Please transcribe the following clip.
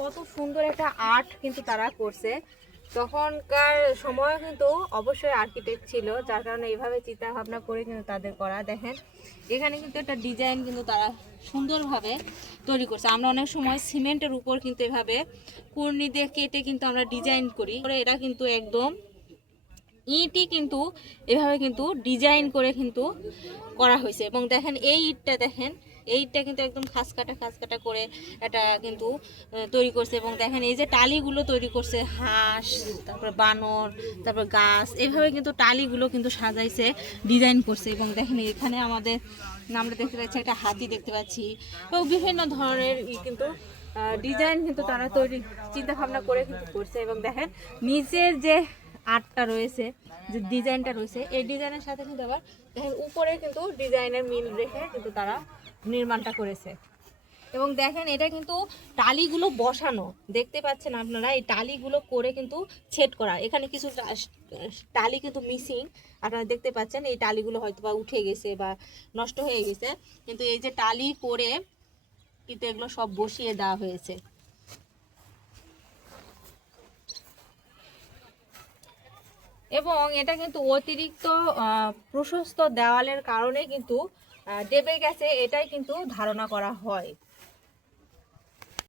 কত সুন্দর একটা আর্ট কিন্তু তারা করছে। তখনকার সময় কিন্তু অবশ্যই আর্কিটেক্ট ছিল, যার কারণে এইভাবে চিন্তা ভাবনা করে কিন্তু তাদের করা। দেখেন, এখানে কিন্তু একটা ডিজাইন কিন্তু তারা সুন্দরভাবে তৈরি করছে। আমরা অনেক সময় সিমেন্টের উপর কিন্তু এভাবে কুর্নি দিয়ে কেটে কিন্তু আমরা ডিজাইন করে। এটা কিন্তু একদম ইটই কিন্তু এভাবে কিন্তু ডিজাইন করে কিন্তু করা হয়েছে। এবং দেখেন, এই ইটটা দেখেন এই ইটটা কিন্তু একদম খাস কাটা খাস কাটা করে এটা কিন্তু তৈরি করছে এবং দেখেন এই যে টালিগুলো তৈরি করছে, হাঁস, তারপর বানর, তারপর গাছ, এভাবে কিন্তু টালিগুলো কিন্তু সাজাইছে, ডিজাইন করছে এবং দেখেন এখানে আমাদের আমরা দেখতে পাচ্ছি, একটা হাতি দেখতে পাচ্ছি এবং বিভিন্ন ধরনের কিন্তু ডিজাইন কিন্তু তারা তৈরি চিন্তা ভাবনা করে কিন্তু করছে এবং দেখেন নিচের যে আর্টটা রয়েছে, যে ডিজাইনটা রয়েছে, এই ডিজাইনের সাথে কিন্তু আবার দেখেন উপরে কিন্তু ডিজাইনের মিল রেখে কিন্তু তারা নির্মাণটা করেছে। এবং দেখেন, এটা কিন্তু টালিগুলো বসানো। দেখতে পাচ্ছেন আপনারা, এই টালিগুলো করে কিন্তু ছেদ করা। এখানে কিছু টালি কিন্তু মিসিং। আপনারা দেখতে পাচ্ছেন, এই টালিগুলো হয়তো বা উঠে গেছে বা নষ্ট হয়ে গেছে। কিন্তু এই যে টালি করে কিন্তু এগুলো সব বসিয়ে দেওয়া হয়েছে। এবং এটা কিন্তু অতিরিক্ত প্রশস্ত দেওয়ালের কারণে কিন্তু দেবে গেছে এটাই কিন্তু ধারণা করা হয়।